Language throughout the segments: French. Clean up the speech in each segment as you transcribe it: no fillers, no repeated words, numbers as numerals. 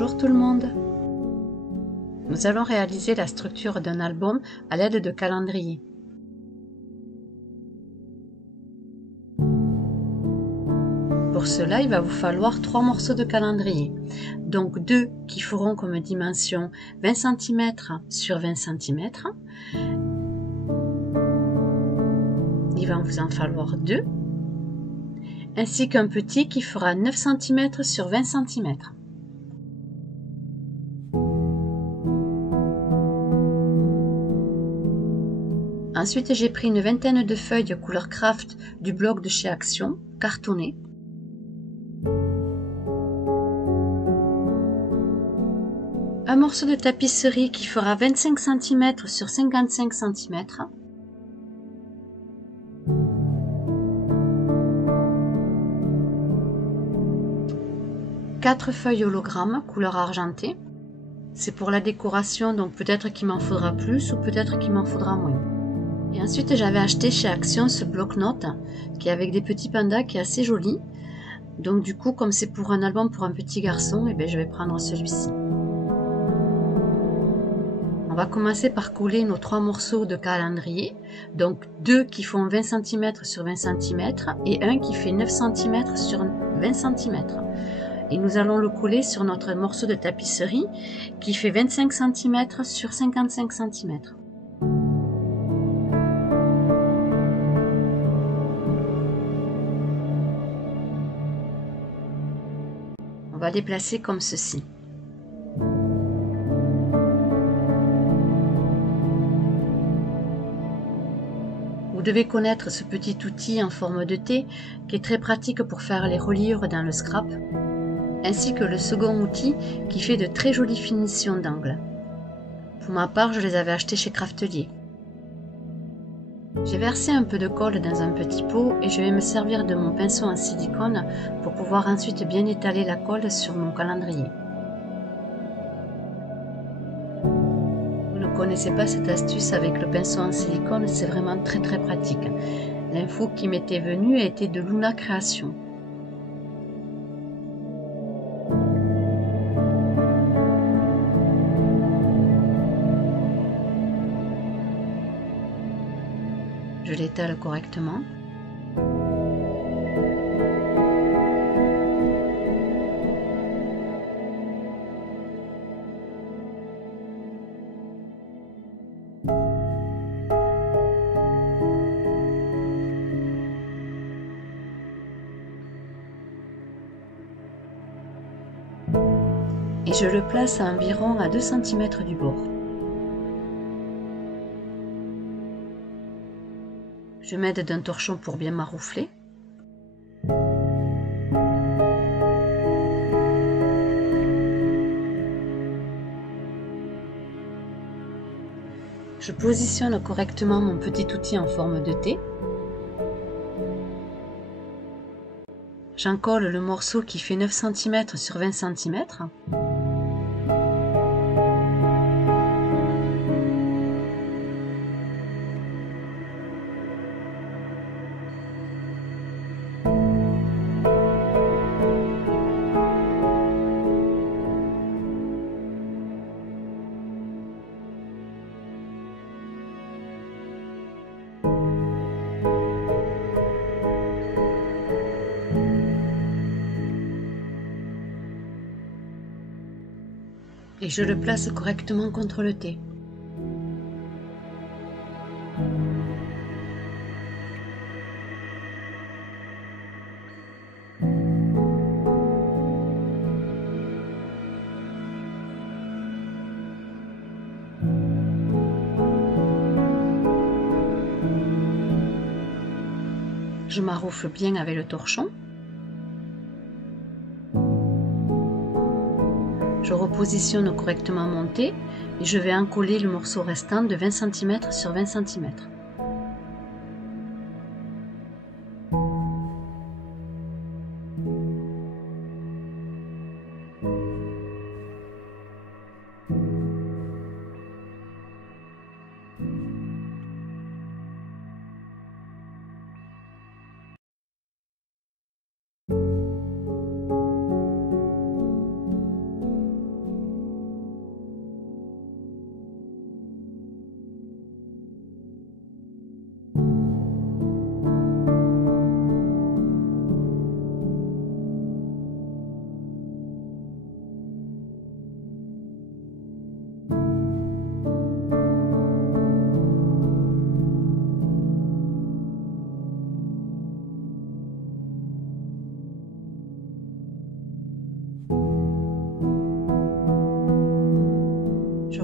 Bonjour tout le monde! Nous allons réaliser la structure d'un album à l'aide de calendrier. Pour cela, il va vous falloir 3 morceaux de calendrier. Donc 2 qui feront comme dimension 20 cm sur 20 cm. Il va vous en falloir 2. Ainsi qu'un petit qui fera 9 cm sur 20 cm. Ensuite, j'ai pris une vingtaine de feuilles couleur craft du blog de chez Action, cartonnées. Un morceau de tapisserie qui fera 25 cm sur 55 cm. Quatre feuilles hologrammes couleur argentée. C'est pour la décoration, donc peut-être qu'il m'en faudra plus ou peut-être qu'il m'en faudra moins. Et ensuite, j'avais acheté chez Action ce bloc-notes qui est avec des petits pandas qui est assez joli. Donc du coup, comme c'est pour un album pour un petit garçon, je vais prendre celui-ci. On va commencer par coller nos 3 morceaux de calendrier. Donc 2 qui font 20 cm sur 20 cm et un qui fait 9 cm sur 20 cm. Et nous allons le coller sur notre morceau de tapisserie qui fait 25 cm sur 55 cm. On va les placer comme ceci. Vous devez connaître ce petit outil en forme de T qui est très pratique pour faire les reliures dans le scrap, ainsi que le second outil qui fait de très jolies finitions d'angles. Pour ma part, je les avais achetés chez Craftelier. J'ai versé un peu de colle dans un petit pot et je vais me servir de mon pinceau en silicone pour pouvoir ensuite bien étaler la colle sur mon calendrier. Vous ne connaissez pas cette astuce avec le pinceau en silicone, c'est vraiment très pratique. L'info qui m'était venue était de Luna Création. Je l'étale correctement. Et je le place à environ à 2 cm du bord. Je m'aide d'un torchon pour bien maroufler. Je positionne correctement mon petit outil en forme de T. J'encolle le morceau qui fait 9 cm sur 20 cm. Et je le place correctement contre le T. Je maroufle bien avec le torchon. Je repositionne correctement mon T et je vais encoller le morceau restant de 20 cm sur 20 cm.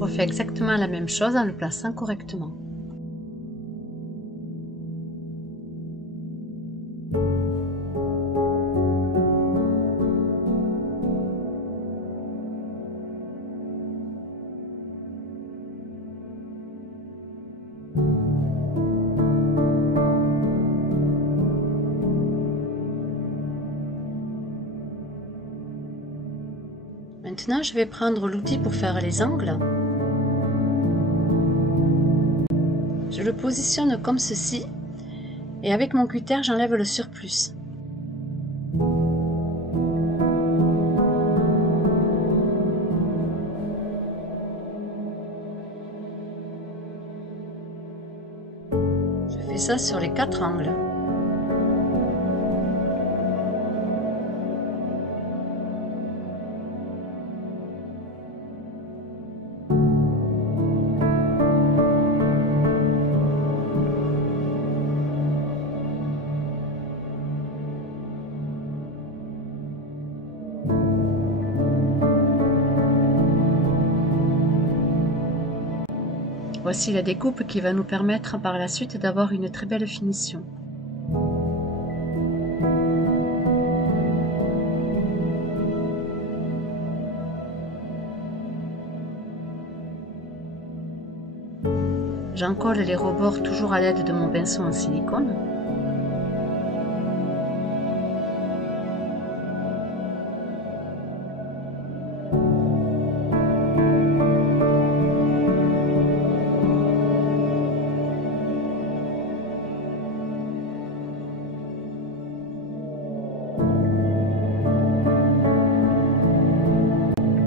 refais exactement la même chose en le plaçant correctement. Maintenant, je vais prendre l'outil pour faire les angles. Je le positionne comme ceci et avec mon cutter, j'enlève le surplus. Je fais ça sur les 4 angles. Voici la découpe qui va nous permettre par la suite d'avoir une très belle finition. J'encolle les rebords toujours à l'aide de mon pinceau en silicone.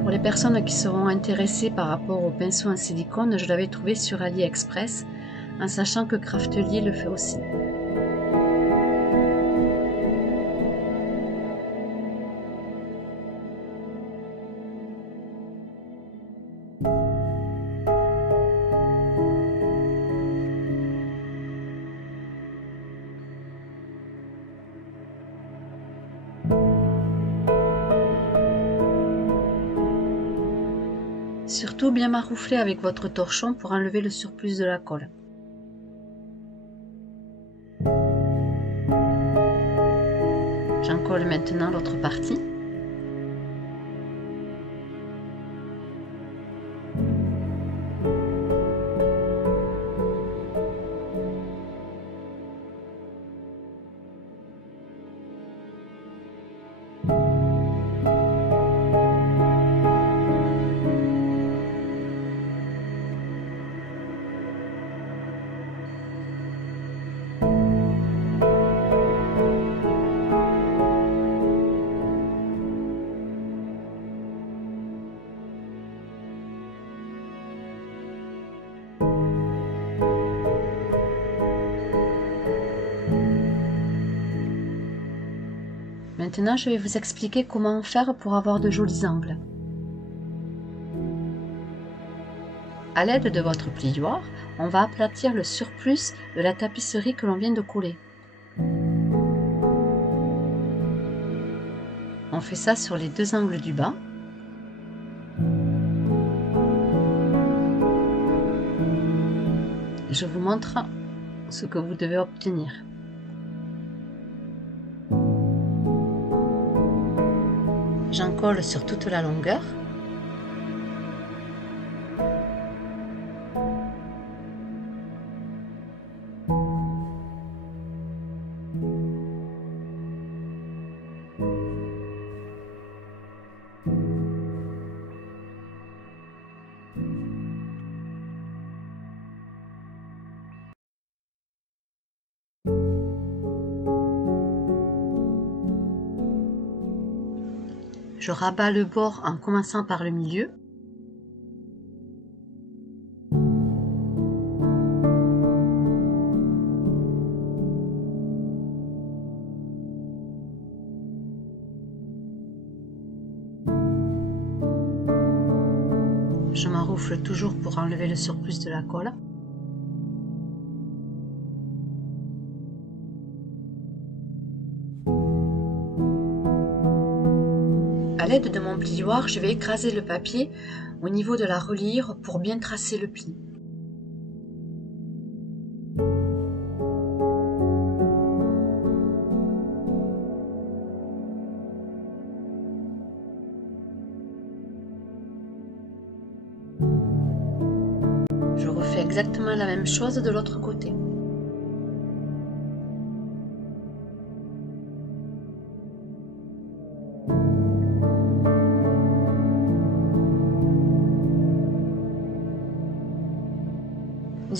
Pour les personnes qui seront intéressées par rapport au pinceau en silicone, je l'avais trouvé sur AliExpress, en sachant que Craftelier le fait aussi. Surtout bien maroufler avec votre torchon pour enlever le surplus de la colle. J'encolle maintenant l'autre partie. Maintenant, je vais vous expliquer comment faire pour avoir de jolis angles. À l'aide de votre plioir, on va aplatir le surplus de la tapisserie que l'on vient de coller. On fait ça sur les 2 angles du bas. Je vous montre ce que vous devez obtenir. J'encolle sur toute la longueur. Je rabats le bord en commençant par le milieu. Je m'enroufle toujours pour enlever le surplus de la colle. À l'aide de mon plioir, je vais écraser le papier au niveau de la reliure pour bien tracer le pli. Je refais exactement la même chose de l'autre côté.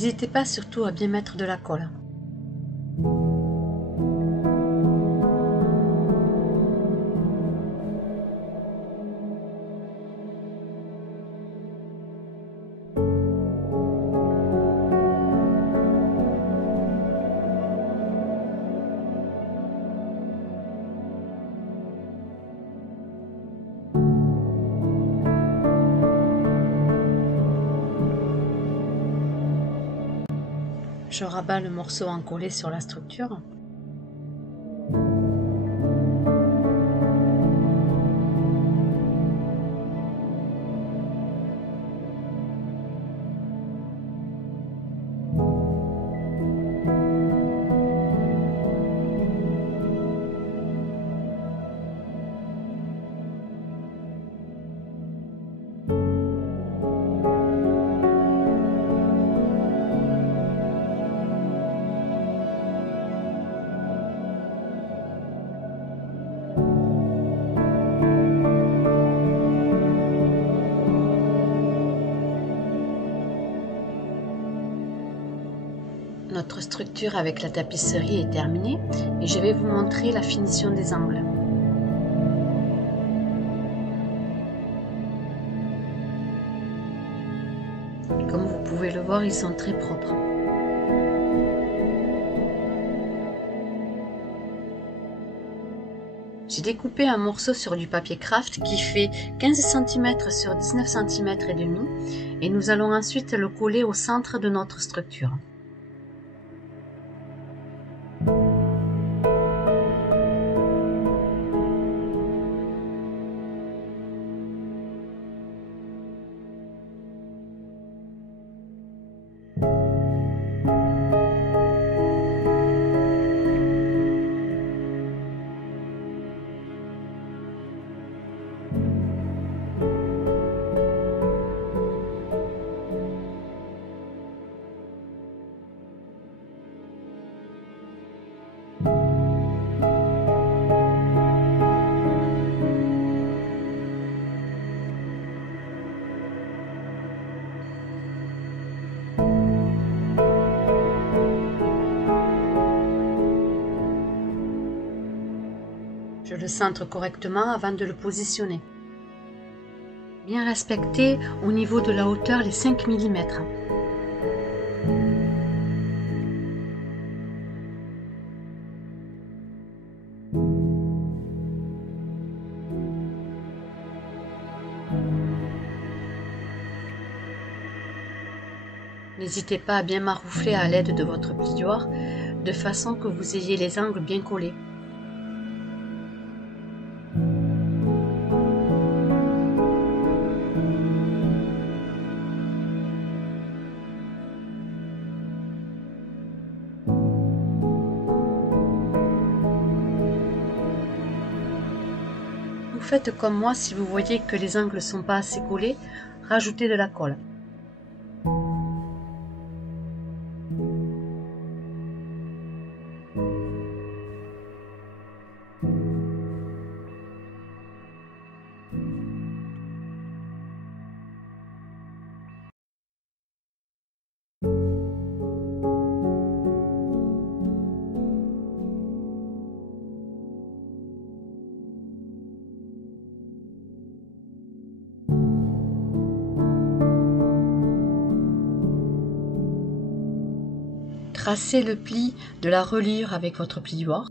N'hésitez pas surtout à bien mettre de la colle. Je rabats le morceau encollé sur la structure. Notre structure avec la tapisserie est terminée et je vais vous montrer la finition des angles. Comme vous pouvez le voir, ils sont très propres. J'ai découpé un morceau sur du papier craft qui fait 15 cm sur 19 cm et demi et nous allons ensuite le coller au centre de notre structure. Je le centre correctement avant de le positionner. Bien respecter au niveau de la hauteur les 5 mm. N'hésitez pas à bien maroufler à l'aide de votre plioir de façon que vous ayez les angles bien collés. Vous faites comme moi si vous voyez que les angles ne sont pas assez collés, rajoutez de la colle. Tracez le pli de la reliure avec votre plioir.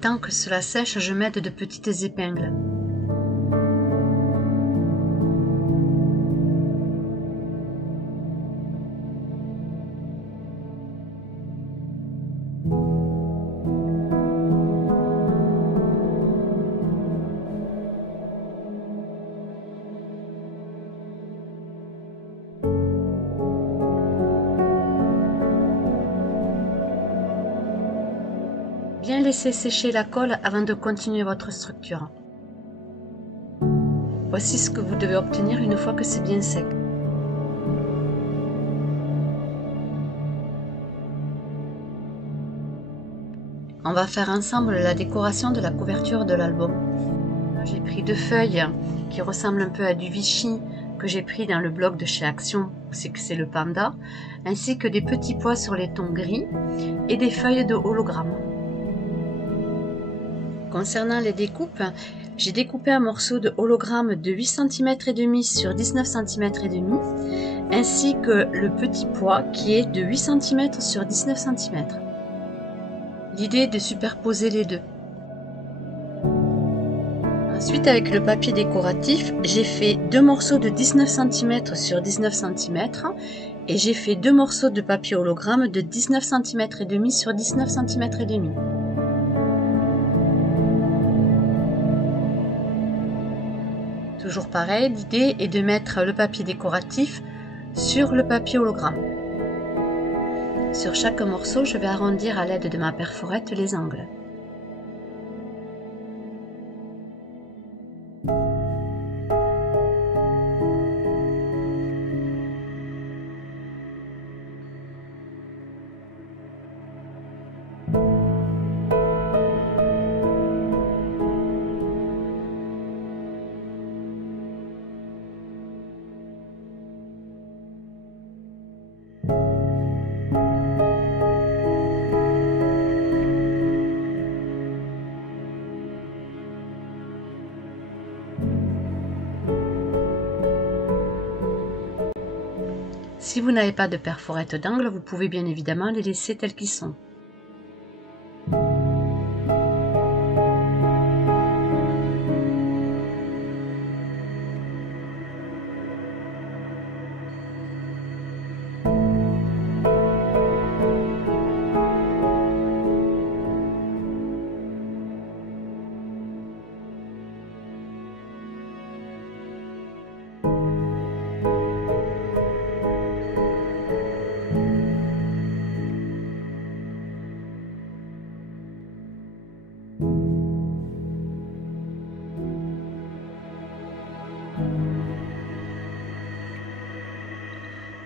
temps que cela sèche, je mette de petites épingles. Bien laisser sécher la colle avant de continuer votre structure. Voici ce que vous devez obtenir une fois que c'est bien sec. On va faire ensemble la décoration de la couverture de l'album. J'ai pris 2 feuilles qui ressemblent un peu à du Vichy que j'ai pris dans le blog de chez Action, c'est le panda, ainsi que des petits pois sur les tons gris et des feuilles de hologramme. Concernant les découpes, j'ai découpé un morceau de hologramme de 8 cm et demi sur 19 cm et demi, ainsi que le petit pois qui est de 8 cm sur 19 cm. L'idée est de superposer les deux. Ensuite, avec le papier décoratif, j'ai fait 2 morceaux de 19 cm sur 19 cm et j'ai fait 2 morceaux de papier hologramme de 19 cm et demi sur 19 cm et demi. Toujours pareil, l'idée est de mettre le papier décoratif sur le papier hologramme. Sur chaque morceau, je vais arrondir à l'aide de ma perforette les angles. Si vous n'avez pas de perforette d'angle, vous pouvez bien évidemment les laisser tels qu'ils sont.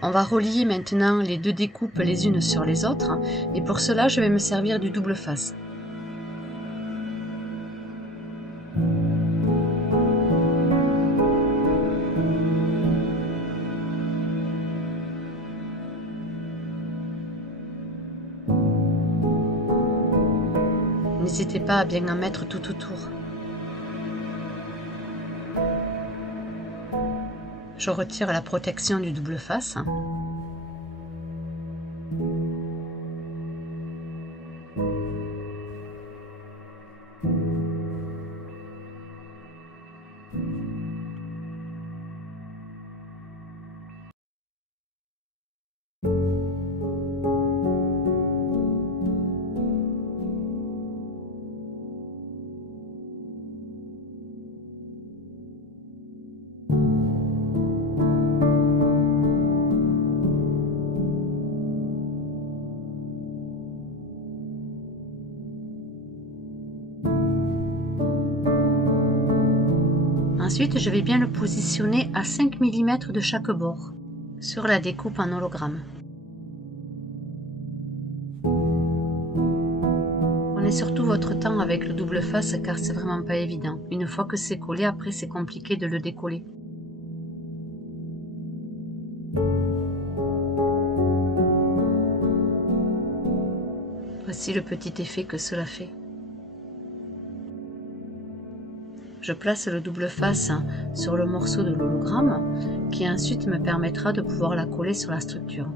On va relier maintenant les deux découpes les unes sur les autres et pour cela je vais me servir du double face. N'hésitez pas à bien en mettre tout autour. Je retire la protection du double face. Ensuite, je vais bien le positionner à 5 mm de chaque bord sur la découpe en hologramme. Prenez surtout votre temps avec le double face car c'est vraiment pas évident. Une fois que c'est collé, après c'est compliqué de le décoller. Voici le petit effet que cela fait. Je place le double face sur le morceau de l'hologramme qui ensuite me permettra de pouvoir la coller sur la structure.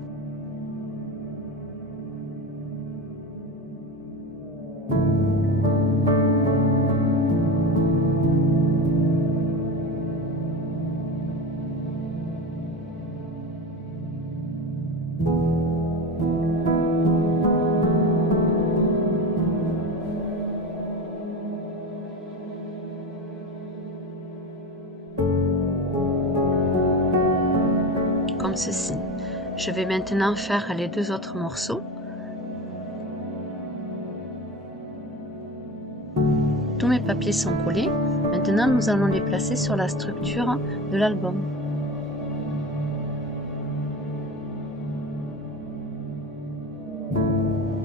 comme ceci. Je vais maintenant faire les deux autres morceaux. Tous mes papiers sont collés. Maintenant, nous allons les placer sur la structure de l'album.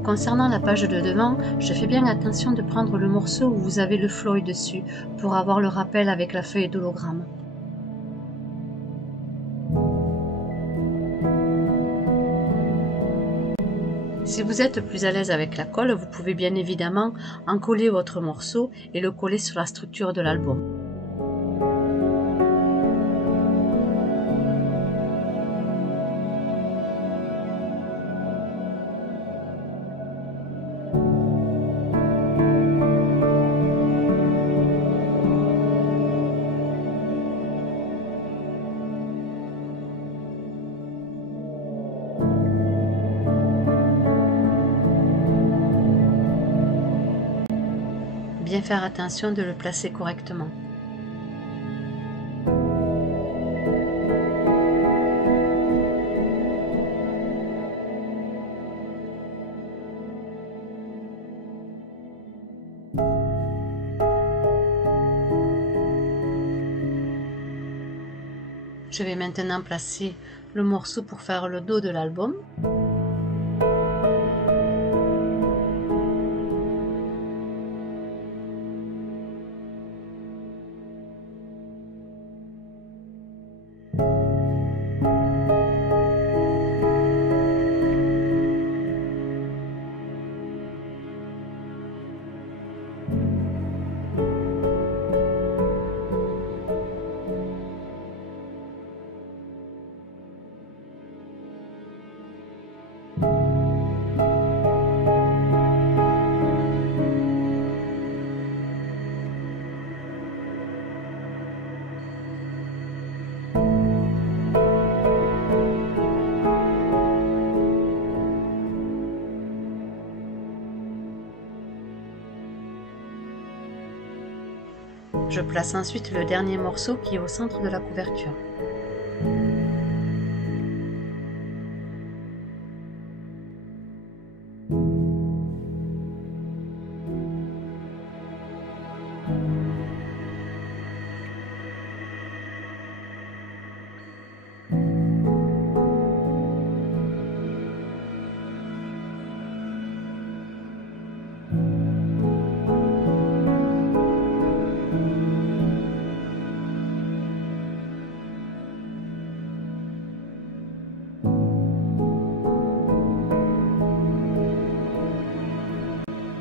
Concernant la page de devant, je fais bien attention de prendre le morceau où vous avez le floy dessus pour avoir le rappel avec la feuille d'hologramme. Si vous êtes plus à l'aise avec la colle, vous pouvez bien évidemment en coller votre morceau et le coller sur la structure de l'album. Bien faire attention de le placer correctement. Je vais maintenant placer le morceau pour faire le dos de l'album. Je place ensuite le dernier morceau qui est au centre de la couverture.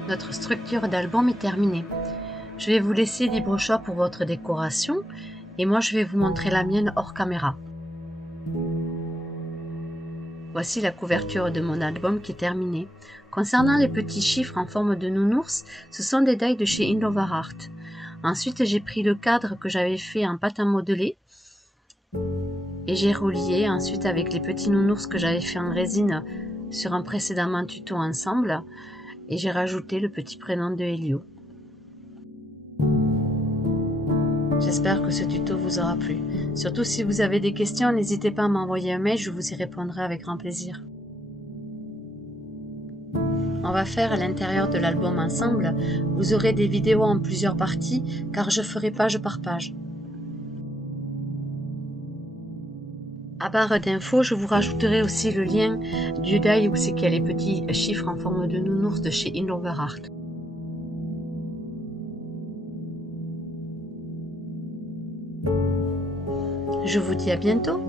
Notre structure d'album est terminée. Je vais vous laisser libre choix pour votre décoration et moi je vais vous montrer la mienne hors caméra. Voici la couverture de mon album qui est terminée. Concernant les petits chiffres en forme de nounours, ce sont des die de chez Indover Art. Ensuite, j'ai pris le cadre que j'avais fait en pâte à modeler et j'ai relié ensuite avec les petits nounours que j'avais fait en résine sur un précédent tuto ensemble. Et j'ai rajouté le petit prénom de Helio. J'espère que ce tuto vous aura plu. Surtout si vous avez des questions, n'hésitez pas à m'envoyer un mail, je vous y répondrai avec grand plaisir. On va faire l'intérieur de l'album ensemble. Vous aurez des vidéos en plusieurs parties car je ferai page par page. À barre d'infos, je vous rajouterai aussi le lien du die où c'est qu'il y a les petits chiffres en forme de nounours de chez Indover Art. Je vous dis à bientôt.